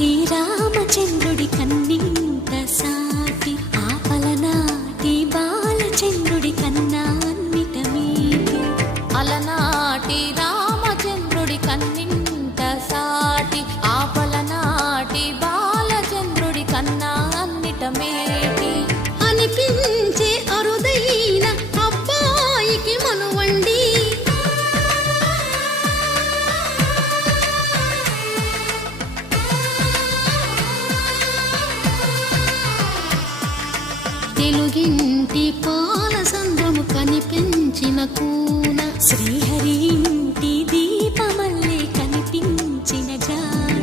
అలనాటి రామచంద్రుడి కన్నింత సాటి ఆపలనాటి బాలచంద్రుడి కన్నా అన్నిట మీటి. అలనాటి రామచంద్రుడి కన్నింత సాటి ఆపలనాటి బాలచంద్రుడి కన్నా అన్నిట మేటి అనిపించే అరుదైన అబ్బాయికి మనువండి. తెలుగింటి పాలసంద్రము కనిపించిన కూన శ్రీహరి ఇంటి దీపమల్లే కనిపించిన జాన.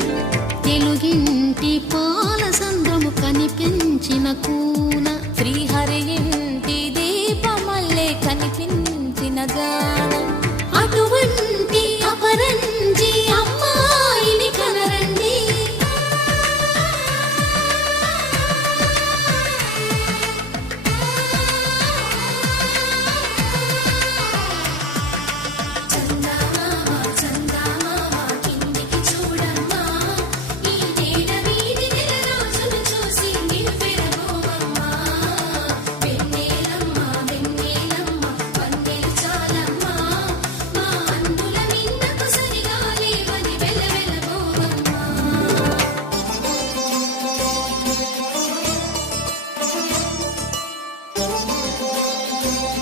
తెలుగింటి పాలసంద్రము కనిపించిన కూన